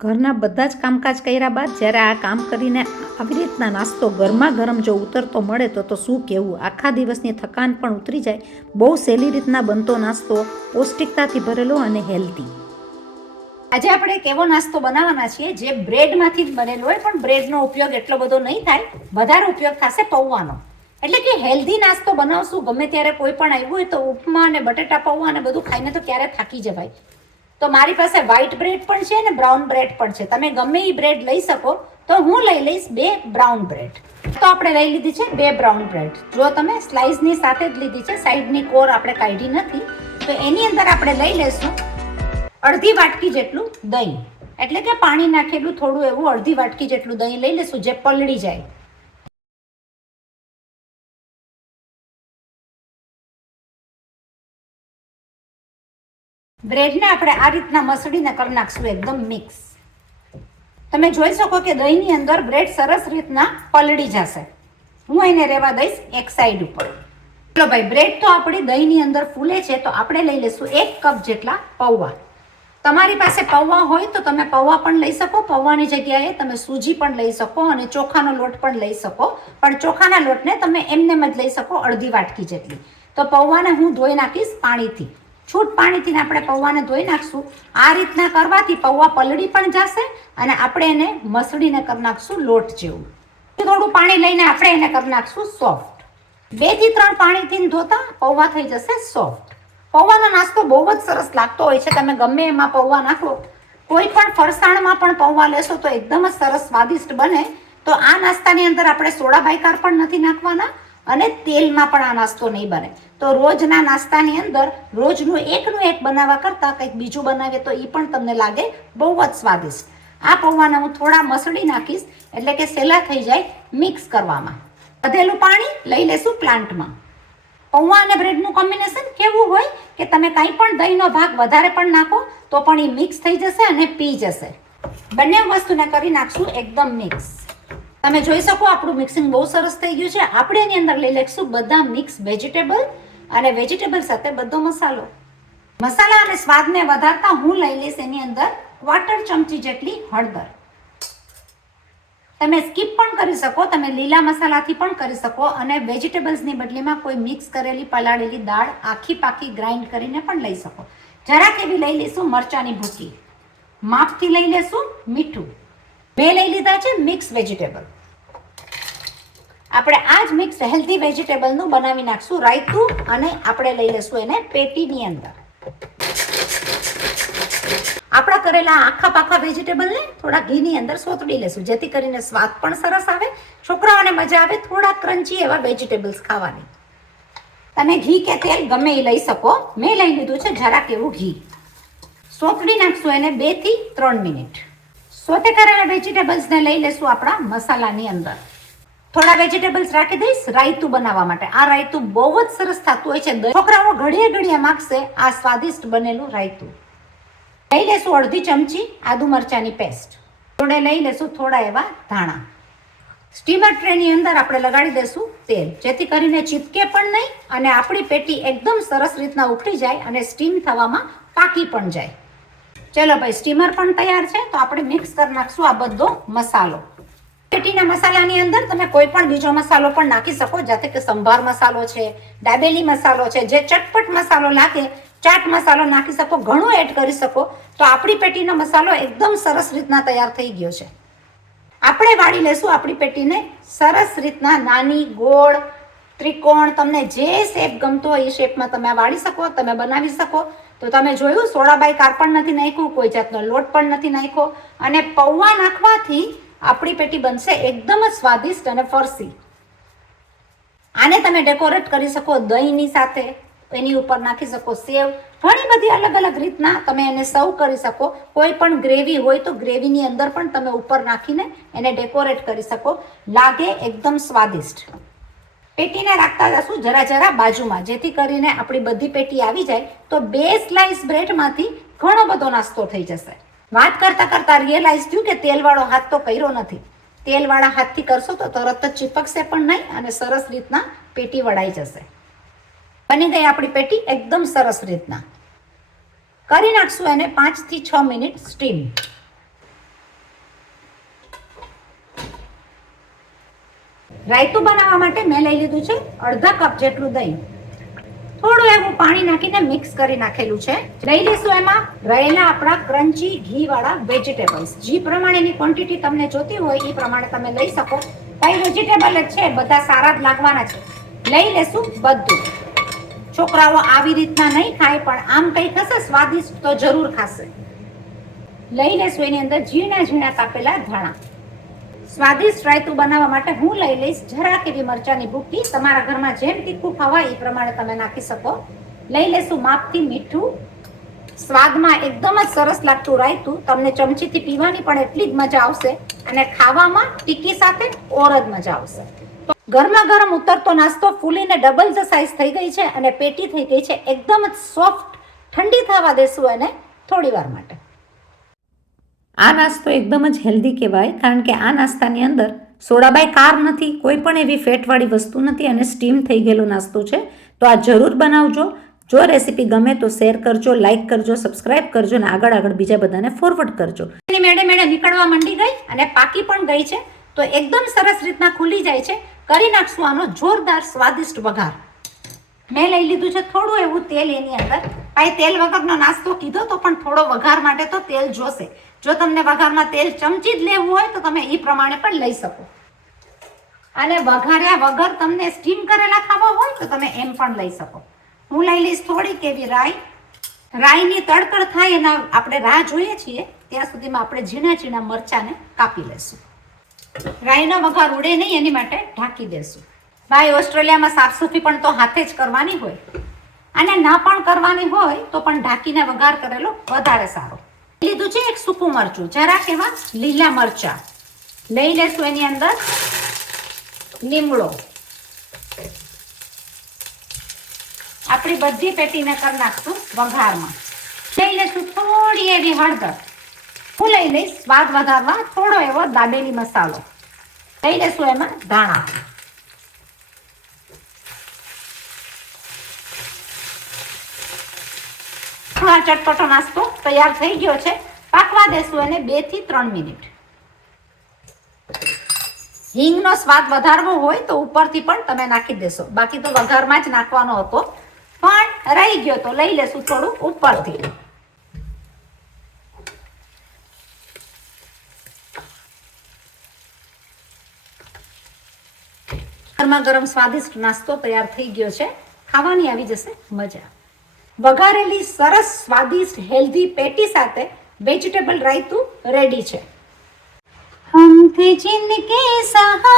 ઘરના બધા જ કામકાજ કર્યા બાદ જ્યારે આ કામ કરીને આવી રીતના નાસ્તો ગરમા ગરમ જો ઉતરતો મળે તો તો શું કહેવું આખા દિવસની થકાન પણ ઉતરી જાય. બહુ સહેલી રીતના બનતો નાસ્તો પૌષ્ટિકતાથી ભરેલો અને હેલ્ધી આજે આપણે એક એવો નાસ્તો બનાવવાના છીએ જે બ્રેડમાંથી જ બનેલો હોય, પણ બ્રેડનો ઉપયોગ એટલો બધો નહીં થાય. વધારે ઉપયોગ થશે પૌવાનો. એટલે કે હેલ્ધી નાસ્તો બનાવશું. ગમે ત્યારે કોઈ પણ આવ્યું હોય તો ઉપમા અને બટેટા, પૌવા અને બધું ખાઈને તો ક્યારે થાકી જવાય. તો મારી પાસે વ્હાઇટ બ્રેડ પણ છે અને બ્રાઉન બ્રેડ પણ છે. તમે ગમે એ બ્રેડ લઈ શકો, તો હું લઈ લઈશ બે બ્રાઉન બ્રેડ તો આપણે લઈ લીધી છે બે બ્રાઉન બ્રેડ જો તમે સ્લાઇસની સાથે જ લીધી છે સાઈડની કોર આપણે કાઢી નથી, તો એની અંદર આપણે લઈ લઈશું અડધી વાટકી જેટલું દહીં. એટલે કે પાણી નાખેલું થોડું એવું અડધી વાટકી જેટલું દહીં લઈ લઈશું, જે પલળી જાય. બ્રેડને આપણે આ રીતના મસળીને કરી નાખશું, એકદમ મિક્સ તમે જોઈ શકો કે દહીંની અંદર બ્રેડ સરસ રીતના પલળી જશે. હું એને રહેવા દઈશ એક સાઈડ ઉપર. ચલો ભાઈ, બ્રેડ તો આપણી દહીંની અંદર ફૂલે છે, તો આપણે લઈ લઈશું એક કપ જેટલા પૌવા. તમારી પાસે પૌવા હોય તો તમે પૌવા પણ લઈ શકો, પૌવાની જગ્યાએ તમે સૂજી પણ લઈ શકો અને ચોખાનો લોટ પણ લઈ શકો. પણ ચોખાના લોટને તમે એમનેમ જ લઈ શકો અડધી વાટકી જેટલી. તો પૌવાને હું ધોઈ નાખીશ પાણીથી. છૂટ પાણીથી આપણે પૌવાને ધોઈ નાખશું. આ રીતના કરવાથી પૌવા પલળી પણ જશે અને આપણે એને મસળીને કરી નાખશું લોટ જેવું. થોડું પાણી લઈને આપણે એને કરી નાખશું સોફ્ટ. બેથી ત્રણ પાણીથી ધોતા પૌવા થઈ જશે સોફ્ટ. પૌવાનો નાસ્તો બહુ જ સરસ લાગતો હોય છે. તમે ગમે એમાં પૌવા નાખો. કોઈ પણ ફરસાણમાં પણ પૌવા લેશો તો એકદમ જ સરસ સ્વાદિષ્ટ બને. તો આ નાસ્તાની અંદર આપણે સોડા બાયકાર પણ નથી નાખવાના. અને તેલમાં પણ આ નાસ્તો નહીં બને. તો રોજના નાસ્તાની અંદર રોજનું એકનું એક બનાવવા કરતાં કંઈક બીજું બનાવીએ તો એ પણ તમને લાગે બહુ જ સ્વાદિષ્ટ. આ પૌવાને હું થોડા મસળી નાખીશ, એટલે કે સેલા થઈ જાય મિક્સ કરવામાં. વધેલું પાણી લઈ લેશું પ્લાન્ટમાં. પૌવા અને બ્રેડનું કોમ્બિનેશન કેવું હોય કે તમે કાંઈ પણ દહીંનો ભાગ વધારે પણ નાખો, તો પણ એ મિક્સ થઈ જશે અને પી જશે. બંને વસ્તુને કરી નાખશું એકદમ મિક્સ. તમે જોઈ શકો, આપણું મિક્સિંગ બહુ સરસ થઈ ગયું છે. આપણે એની અંદર લઈ લઈશું બધા મિક્સ વેજીટેબલ અને વેજીટેબલ સાથે બધો મસાલો. મસાલા અને સ્વાદને વધારતા હું લઈ લઈશ એની અંદર ક્વાર્ટર ચમચી જેટલી હળદર. તમે સ્કીપ પણ કરી શકો, તમે લીલા મસાલાથી પણ કરી શકો અને વેજીટેબલ્સની બદલીમાં કોઈ મિક્સ કરેલી, પલાળેલી દાળ આખી પાકી ગ્રાઇન્ડ કરીને પણ લઈ શકો. જરાક એવી લઈ લઈશું મરચાંની ભૂકી. માપથી લઈ લેશું મીઠું. મેં લઈ લીધા છે મિક્સ વેજીટેબલ આપણે આ જ મિક્સ હેલ્ધી વેજીટેબલનું બનાવી નાખશું રાયતું અને આપણે લઈ લઈશું એને પેટીની અંદર. આપણા કરેલા આખા પાખા વેજીટેબલને થોડા ઘીની અંદર સોતડી લેશું, જેથી કરીને સ્વાદ પણ સરસ આવે, છોકરાઓને મજા આવે, થોડા ક્રન્ચી એવા વેજીટેબલ્સ ખાવાની. તમે ઘી કે તેલ ગમે એ લઈ શકો. મેં લઈ લીધું છે જરાક એવું ઘી. સોતડી નાખશું એને બેથી ત્રણ મિનિટ. સોતે કરેલા વેજીટેબલ્સને લઈ લેશું આપણા મસાલાની અંદર. થોડા વેજીટેબલ્સ રાખી દઈશ રાયતું બનાવવા માટે. આ રાયતું બહુ જ સરસ થતું હોય છે. છોકરાઓ ઘડીએ ઘડીએ માગશે આ સ્વાદિષ્ટ બનેલું રાયતું. લઈ લેશું અડધી ચમચી આદુ મરચાની પેસ્ટ જોડે લઈ લેશું થોડા એવા ધાણા. સ્ટીમર ટ્રેની અંદર આપણે લગાડી દઈશું તેલ. જેથી કરીને ચીપકે પણ નહીં અને આપણી પેટી એકદમ સરસ રીતના ઉખડી જાય અને સ્ટીમ થવામાં પાકી પણ જાય. ચલો ભાઈ સ્ટીમર પણ તૈયાર છે, તો આપણે મિક્સ કરી નાખશું આ બધો મસાલો. પેટીના મસાલાની અંદર તમે કોઈ પણ બીજો મસાલો પણ નાખી શકો, જાતે કે સંભાર મસાલો છે દાબેલી મસાલો છે, જે ચટપટ મસાલો લાગે, ચાટ મસાલો નાખી શકો, ઘણો એડ કરી શકો, તો આપણી પેટીનો મસાલો એકદમ સરસ રીતના તૈયાર થઈ ગયો છે. આપણે વાળી લેશું આપણી પેટીને સરસ રીતના નાની, ગોળ ત્રિકોણ તમને જે શેપ ગમતો હોય એ શેપમાં તમે વાળી શકો, તમે બનાવી શકો. તો તમે જોયું સોડાબાઈ કાર પણ નથી નાખ્યું, કોઈ જાતનો લોટ પણ નથી નાખ્યો. અને પૌવા નાખવાથી આપણી પેટી બનશે એકદમ જ સ્વાદિષ્ટ અને ફરસી. આને તમે ડેકોરેટ કરી શકો દહીંની સાથે, એની ઉપર નાખી શકો સેવ. ઘણી બધી અલગ અલગ રીતના તમે એને સર્વ કરી શકો. કોઈ પણ ગ્રેવી હોય તો ગ્રેવીની અંદર પણ તમે ઉપર નાખીને એને ડેકોરેટ કરી શકો. લાગે એકદમ સ્વાદિષ્ટ. પેટીને રાખતા જશું જરા જરા બાજુમાં. જેથી કરીને આપણી બધી પેટી આવી જાય તો બે સ્લાઇસ બ્રેડમાંથી ઘણો બધો નાસ્તો થઈ જશે. વાત કરતાં કરતાં રિયલાઇઝ થયું કે તેલવાળો હાથ તો કર્યો નથી. તેલવાળા હાથથી કરશો તો તરત જ ચીપકશે પણ નહીં અને સરસ રીતના પેટી વળાઈ જશે. બની ગઈ આપણી પેટી એકદમ સરસ રીતના. કરી નાખશું એને પાંચથી છ મિનિટ સ્ટીમ. રાયતું બનાવવા માટે મેં લઈ લીધું છે અડધા કપ જેટલું દહીં. થોડું એવું પાણી નાખીને મિક્સ કરી નાખેલું છે. લઈ લઈશું એમાં રહેલા આપણા ક્રન્ચી ઘી વાળા વેજીટેબલ્સ. જે પ્રમાણેની ક્વોન્ટિટી તમને જોતી હોય એ પ્રમાણે તમે લઈ શકો. કઈ વેજીટેબલ જ છે, બધા સારા જ લાગવાના છે. લઈ લેશું બધું. છોકરાઓ આવી રીતના નહીં ખાય, પણ આમ કંઈ ખાશે સ્વાદિષ્ટ તો જરૂર ખાશે. લઈ લેશું એની અંદર ઝીણા ઝીણા કાપેલા ધાણા. સ્વાદિષ્ટ રાયતું બનાવવા માટે હું લઈ લઈશ. જરાક એવી મરચાની ભૂકી તમારા ઘરમાં જેમ તીખું ખાવા એ પ્રમાણે તમે નાખી શકો. લઈ લેશું માપથી મીઠું. સ્વાદમાં એકદમ જ સરસ લાગતું રાયતું. તમને ચમચીથી પીવાની પણ એટલી જ મજા આવશે અને ખાવામાં ટીકી સાથે ઓર જ મજા આવશે. ગરમા ગરમ ઉતરતો નાસ્તો ફૂલીને ડબલ ધ સાઇઝ થઈ ગઈ છે અને પેટી થઈ ગઈ છે. એકદમ જ સોફ્ટ ઠંડી થવા દેશું એને થોડી વાર માટે. આ નાસ્તો એકદમ જ હેલ્ધી કહેવાય, કારણ કે આ નાસ્તાની અંદર સોડા બાય કાર નથી, કોઈ પણ એવી ફેટવાળી વસ્તુ નથી અને સ્ટીમ થઈ ગયેલો નાસ્તો છે. તો આ જરૂર બનાવજો. જો રેસીપી ગમે તો શેર કરજો લાઇક કરજો, સબસ્ક્રાઇબ કરજો અને આગળ આગળ બીજા બધાને ફોરવર્ડ કરજો. એની મેડે મેડે નીકળવા માંડી ગઈ અને પાકી પણ ગઈ છે, તો એકદમ સરસ રીતના ખુલી જાય છે. કરી નાખશું આનો જોરદાર સ્વાદિષ્ટ વઘાર. મેં લઈ લીધું છે થોડું એવું તેલ એની અંદર. ભાઈ તેલ વગરનો નાસ્તો કીધો તો પણ થોડો વઘાર માટે તો તેલ જોશે. જો તમને વઘારમાં તેલ ચમચી જ લેવું હોય તો તમે એ પ્રમાણે પણ લઈ શકો. અને વઘાર્યા વગર તમને સ્ટીમ કરેલા ખાવા હોય તો તમે એમ પણ લઈ શકો. હું લઈ લઈશ થોડીક એવી રાઈ. રાઈની તડતડ થાય એના આપણે રાહ જોઈએ છીએ. ત્યાં સુધીમાં આપણે ઝીણા ઝીણા મરચાંને કાપી લઈશું. રાઈનો વઘાર ઉડે નહીં એની માટે ઢાંકી દેશું. ભાઈ, ઓસ્ટ્રેલિયામાં સાફસૂફી પણ તો હાથે જ કરવાની હોય. અને ના પણ કરવાની હોય તો પણ ઢાંકીને વઘાર કરેલો વધારે સારો. લીધું છે એક સૂકું મરચું. જરાક એવા લીલા મરચા. લઈ લેશું એની અંદર. લીમડો. આપણી બધી પેટીને કરી નાખશું વઘારમાં. લઈ લેશું થોડી એવી હળદર. હું લઈ લઈશ, સ્વાદ વધારવા થોડો એવો દાબેલી મસાલો. લઈ લેશું એમાં ધાણા. થોડા ચટપટો નાસ્તો તૈયાર થઈ ગયો છે. પાકવા દેશું એને બેથી ત્રણ મિનિટ. હિંગનો સ્વાદ વધારવો હોય તો ઉપરથી પણ તમે નાખી દેશો. બાકી તો વઘારમાં જ નાખવાનો હતો. પણ રહી ગયો તો લઈ લેશું થોડું ઉપરથી. ગરમા ગરમ સ્વાદિષ્ટ નાસ્તો તૈયાર થઈ ગયો છે. ખાવાની આવી જશે મજા. વઘારેલી સરસ સ્વાદિષ્ટ હેલ્ધી પેટી સાથે વેજીટેબલ રાયતું રેડી છે. હમ થે જિંદગી સહારા